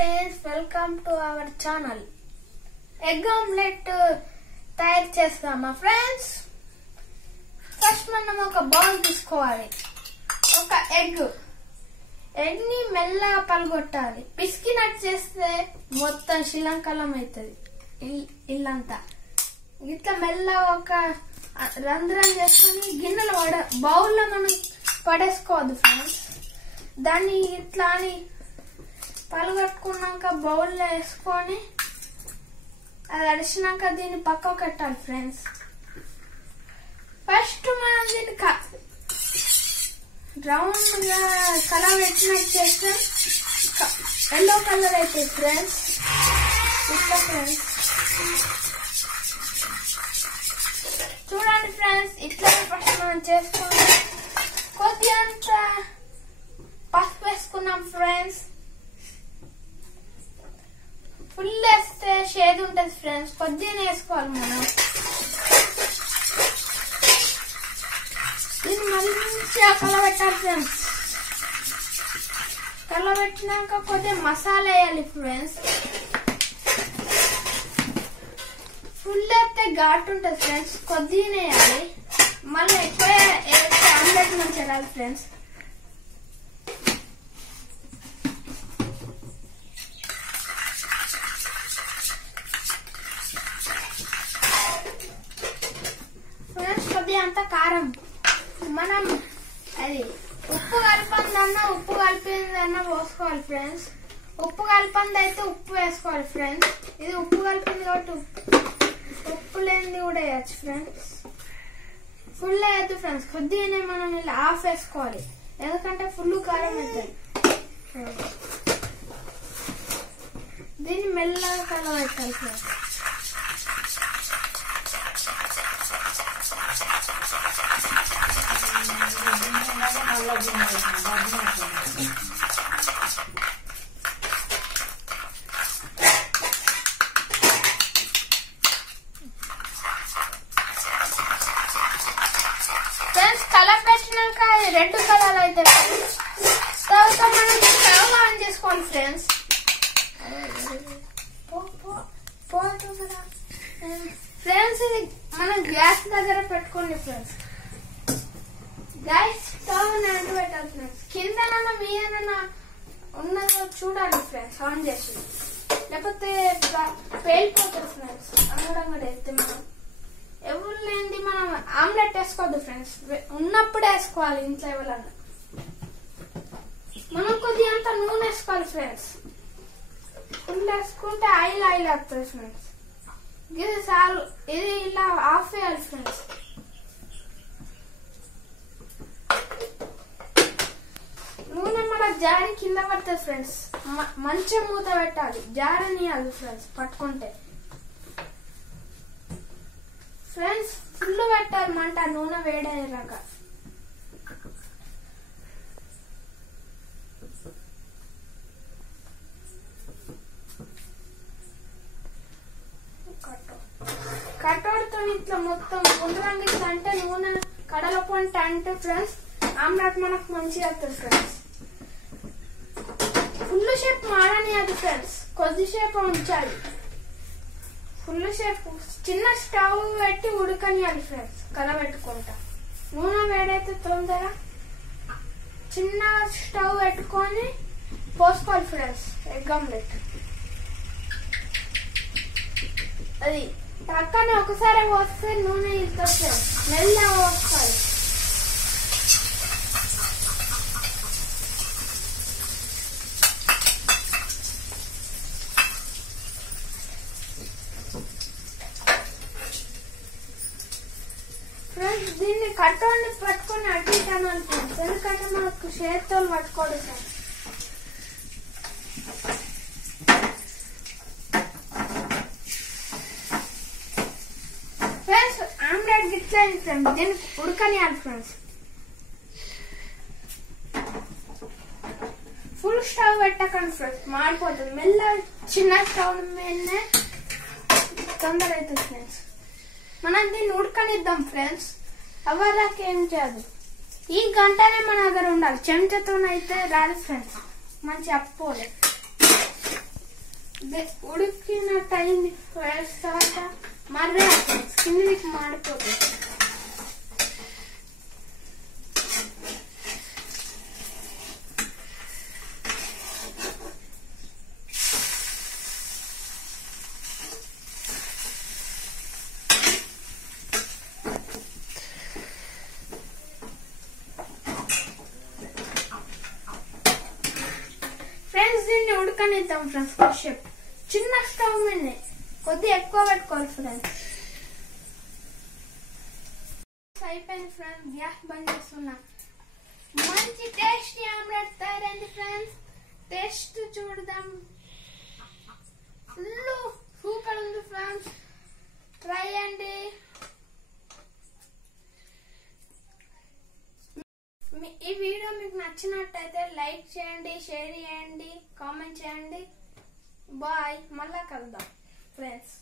friends, welcome to our channel. Egg omelette తయారు చేస్తామా friends. First మనం ఒక బౌల్ తీసుకోవాలి. ఒక ఎగ్ ని మెల్లగా పలగొట్టాలి. పిసికినట్టు చేస్తే మొత్తం శ్రీలంకలం అవుతుంది ఇల్లంతా. ఇట్లా మెల్లగా ఒక రంధ్రం చేసుకొని గిన్నెలో బౌల్లో మనం పడేసుకోవద్దు ఫ్రెండ్స్. దాన్ని ఇట్లా అని పలగొట్టుకున్నాక బౌల్లో వేసుకొని అది అడిచినాక దీన్ని పక్కకు పెట్టాలి ఫ్రెండ్స్. ఫస్ట్ మనం దీన్ని రౌండ్ గా కలర్ పెట్టినట్టు చేస్తే ఎల్లో కలర్ అవుతుంది ఫ్రెండ్స్. ఇట్లా ఫ్రెండ్స్ చూడండి ఫ్రెండ్స్, ఇట్లా ఫస్ట్ మనం చేసుకుని కొద్దిగా అంత పసుపు వేసుకున్నాం ఫ్రెండ్స్. ఫుల్ వేస్తే షేడ్ ఉంటుంది ఫ్రెండ్స్, కొద్దిగా వేసుకోవాలి మనం. ఇది మంచిగా కలబెట్టాలి ఫ్రెండ్స్. కలబెట్టినాక కొద్దిగా మసాలా వేయాలి ఫ్రెండ్స్. ఫుల్ వేస్తే ఘాటు ఉంటుంది ఫ్రెండ్స్, కొద్దిగా వేయాలి. మళ్ళీ ఎక్కువ వేస్తే ఆమ్లెట్ మంచిగా రాదు ఫ్రెండ్స్. అంత కారం మనం అది ఉప్పు కలిపందన్నా ఉప్పు కలిపిందన్నా పోసుకోవాలి ఫ్రెండ్స్. ఉప్పు కలిపంది అయితే ఉప్పు వేసుకోవాలి ఫ్రెండ్స్. ఇది ఉప్పు కలిపింది కాబట్టి ఉప్పు లేనిది కూడా వేయచ్చు ఫ్రెండ్స్. ఫుల్ వేయద్దు ఫ్రెండ్స్, కొద్దిగానే మనం ఇలా హాఫ్ వేసుకోవాలి, ఎందుకంటే ఫుల్ కారం అవుతుంది. దీన్ని మెల్లగా కలబెట్టాలి ఫ్రెండ్స్. కలర్ పెట్టినాక రెడ్ కలర్ అయితే తర్వాత మనం స్టవ్ ఆన్ చేసుకోవాలి ఫ్రెండ్స్. ఫ్రెండ్స్ ఇది మనం గ్యాస్ దగ్గర పెట్టుకోండి ఫ్రెండ్స్. గ్యాస్ స్టవ్ అంటు పెట్టాలి ఫ్రెండ్స్. కిందనన్నా మీదనన్నా ఉన్నదో చూడాలి ఫ్రెండ్స్ ఆన్ చేసి, లేకపోతే పేలిపోతుంది ఫ్రెండ్స్. అంగడంగడ అయితే మనం ఎవరు లేనిది మనం ఆమ్లెట్ వేసుకోవద్దు ఫ్రెండ్స్, ఉన్నప్పుడే వేసుకోవాలి. ఇంట్లో ఎవరన్నా మనం కొద్దిగా అంత నూనె వేసుకోవాలి ఫ్రెండ్స్. ఫుల్ వేసుకుంటే ఆయిల్ అవుతుంది ఫ్రెండ్స్. ఇది చాలు, ఇది ఇలా ఆఫ్ చేయాలి ఫ్రెండ్స్. నూనె మన జారి కింద పడుతుంది ఫ్రెండ్స్. మంచిగా మూత పెట్టాలి, జారనియాలి ఫ్రెండ్స్ పట్టుకుంటే. ఫ్రెండ్స్ ఫుల్ పెట్టాలి మంట, నూనె వేడయ్యాక. కట్టోడితో ఇట్లా మొత్తం గుండ్రంగా ఇట్లా అంటే నూనె కడల పొంట అంటే ఫ్రెండ్స్ ఆమ్లెట్ మనకు మంచిగా వస్తుంది ఫ్రెండ్స్. ఫుల్ షేప్ మారనియాలి ఫ్రెండ్స్, కొద్దిసేపు ఉంచాలి. ఫుల్ షేప్ చిన్న స్టవ్ పెట్టి ఉడకనియాలి ఫ్రెండ్స్ కలబెట్టుకుంటా. నూనె వేడైతే తొందర చిన్న స్టవ్ పెట్టుకొని పోసుకోవాలి ఫ్రెండ్స్ ఎగ్ ఆమ్లెట్. అది పక్కన ఒకసారి పోస్తే నూనె ఇస్తుంది ఫ్రెండ్స్, మెల్లగా పోసుకోవాలి. ఫ్రెండ్స్ దీన్ని కట్టోని పట్టుకొని అటు ఇటు అనాలి ఫ్రెండ్స్, ఎందుకంటే మనకు చేతితో పట్టుకోవడం ఫ్రెండ్స్. ఫ్రెండ్స్ ఆమ్లెట్ గిట్లేదు ఫ్రెండ్స్, దీన్ని ఉడకనియాలి ఫ్రెండ్స్. ఫుల్ స్టవ్ పెట్టకండి ఫ్రెండ్స్, మాడిపోతుంది. మెల్ల చిన్న స్టవ్ మీదనే తొందర అవుతుంది ఫ్రెండ్స్. మనం దీన్ని ఉడకనిద్దాం ఫ్రెండ్స్. అవరాకి ఏం చేయదు, ఈ గంటనే మన దగ్గర ఉండాలి. చెంచాతోనైతే రాదు ఫ్రెండ్స్, మంచి అప్పోలే. ఉడికినట్టు అయింది ఫ్రెండ్స్. తర్వాత మర్రే స్కిన్ మీకు మాడిపోతుంది. ఫ్రెండ్స్ దీన్ని ఉడకనిద్దాం ఫ్రెండ్స్. కాసేపు చిన్న స్టవ్ మీద కొద్దిగా ఎక్కువ పెట్టుకోవాలి ఫ్రెండ్స్. అయిపోయింది ఫ్రెండ్స్. గ్యాస్ బంద్ చేస్తున్నా. మంచి టేస్టీ ఆమ్లెట్ తయారైంది ఫ్రెండ్స్. టేస్ట్ చూడదాం. ఫుల్ సూపర్ ఉంది ఫ్రెండ్స్. ట్రై అండి. ఈ వీడియో మీకు నచ్చినట్టయితే లైక్ చేయండి, షేర్ చేయండి, కామెంట్ చేయండి. బాయ్. మళ్ళా కలుద్దాం ఫ్రెండ్స్.